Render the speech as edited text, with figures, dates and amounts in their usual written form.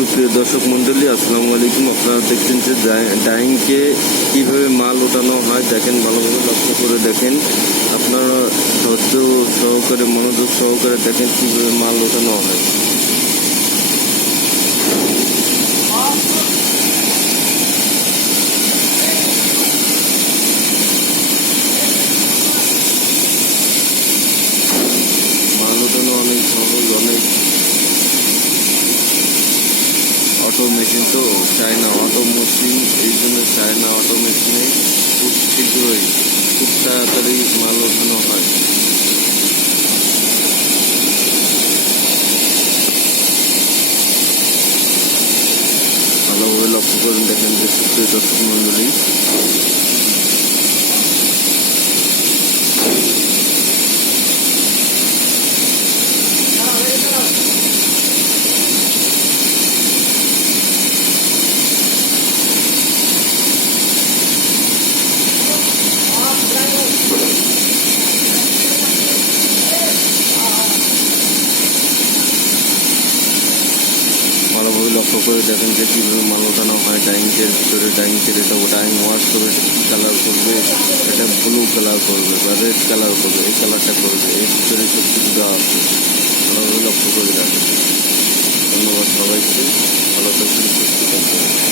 সুপ্রিয় দর্শক মন্ডলী, আসসালামু আলাইকুম। আপনারা দেখছেন যে ডাইংকে কীভাবে মাল ওঠানো হয়, দেখেন, ভালোভাবে লক্ষ্য করে দেখেন। আপনারা ধৈর্য সহকারে, মনোযোগ সহকারে দেখেন কীভাবে মাল ওঠানো হয়। মাল ওঠানো অনেক সহজ, অনেক অটো মেশিন তো, চায়না অটো মেশিন, এই জন্য চায়না অটো মেশিনে খুব শীঘ্রই, খুব তাড়াতাড়ি মাল ওঠানো হয়। ভালোভাবে লক্ষ্য করুন, দেখেন যে সুপ্রিয় দর্শক মন্ডলী, ভালোভাবে লক্ষ্য করে দেখেন যে কীভাবে মাল ওঠানো হয় ডাইংকের ভিতরে। ডাইংকের এটা ডাইং ওয়াশ করবে, এটা কী কালার করবে, এটা ব্লু কালার করবে বা রেড কালার করবে, এই কালারটা করবে, এর ভিতরে সব কিছু দেওয়া আছে। ভালোভাবে লক্ষ্য করে দেখেন। ধন্যবাদ সবাইকে, ভালো থাকবেন, সুস্থ থাকবেন।